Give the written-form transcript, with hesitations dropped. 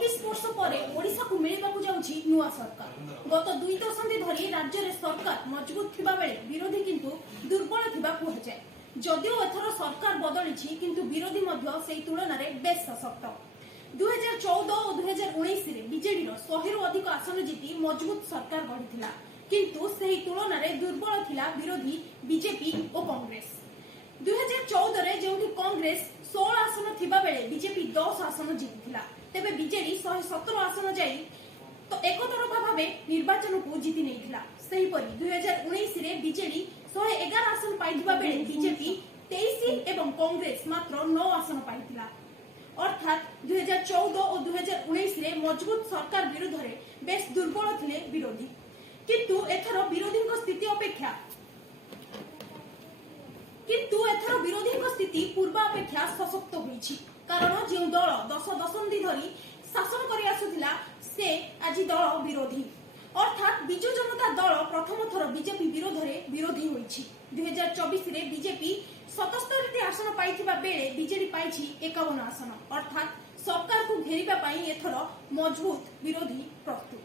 24 वर्ष पर ओडिशा को मिलवाक जाउछि नुआ सरकार। गत 2 दशंधि धरी राज्य में सरकार मजबूत थिबा बेले विरोधी किंतु दुर्बल थिबा कुहाଯାଏ। जदिओ एथर सरकार बदली किंतु विरोधी मध्य सेही तुलन में बेस सशक्त। 2014 और 2019 रे बीजेडी 100 रु अधिक आसन जीति मजबूत सरकार गढ़ी किंतु सेही तुलन में दुर्बल थिला विरोधी बीजेपी और कांग्रेस। 2014 रे जेउठी कांग्रेस 16 आसन थिबा बेले बीजेपी 10 आसन जीतिथिला, तेबे बीजेडी 117 आसन जाई तो एकतरफा भावे निर्वाचन को जीति नेइथिला। सेहीपरि 2019 रे बीजेडी 111 आसन पाइथिबा बेले बीजेपी 23 एवं कांग्रेस मात्र 9 आसन पाइथिला। अर्थात 2014 और 2019 रे मजबूत सरकार विरुद्ध रे बेस दुर्बल थिले विरोधी, किंतु एथर विरोधी स्थिति अपेक्षा विरोधी स्थिति पूर्वा अपेक्षा सशक्त होईछि। कारण जो दल 10 दशंधि धरी शासन करि आसुथिला से आज दल विरोधी, अर्थात बिजु जनता दल प्रथम थर बीजेपी विरोध रे विरोधी होईछि। 2024 रे बीजेपी 77 आसन पाइथिबा बेले बीजेडी पाइछि 51 आसन, अर्थात सरकार को घेरिबा पई एथर मजबूत विरोधी प्रस्तुत।